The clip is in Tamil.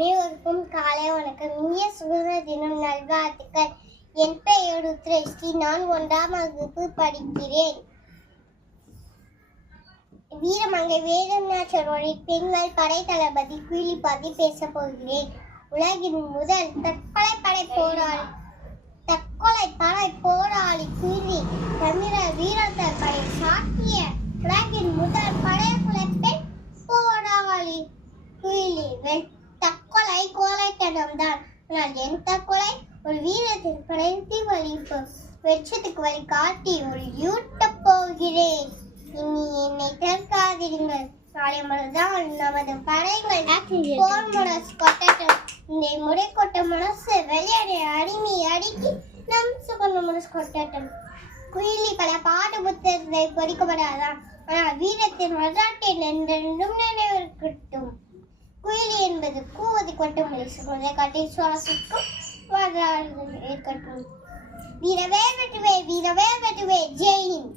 அனைவருக்கும் காலை வணக்கம். இனிய சுதந்திர தினம் நல்வாழ்த்துக்கள். என் பெயர் ருத்ரஸ்ரீ நான் ஒன்றாம் வகுப்பு படிக்கிறேன். வீரமங்கை வேதநாச்சரோட பெண்கள் படை தளபதி குயிலி பற்றி பேச போகிறேன். உலகின் முதல் தற்கொலை படை போராளி தற்கொலை படை போராளி குயிலி தமிழ வீரத்தை படை சாட்டிய உலகின் முதல் படை பெண் போராளி குயிலி வெண் கோலைத்தனம் ஆனால் எந்த கொலை ஒரு வீரத்தின் பிரதி வலிப்பு வெற்றத்துக்கு வழி காட்டி ஒரு யூட்ட போகிறேன். இனி என்னை திறக்காதிருங்கள் நாளை மறுதான் நமது படைகள் போர் முரசு கொட்டட்டும். இந்த முறை கொட்ட மனசு விளையாட அடிமை அடுக்கி நம் சுகந்த மனசு கொட்டட்டும். குயிலி பல பாட்டு புத்தகத்தை பொறிக்கப்படாதான். ஆனால் வீரத்தின் வரலாற்றை என்றென்றும் நினைவிருக்கட்டும். குயிலி என்பது கூ கொட்டும் சுமதை காட்டி சுவாசிக்கும் வரலாறு இருக்கட்டும் வீரவே வெட்டுவே வீரவே வெட்டுவே ஜெயின்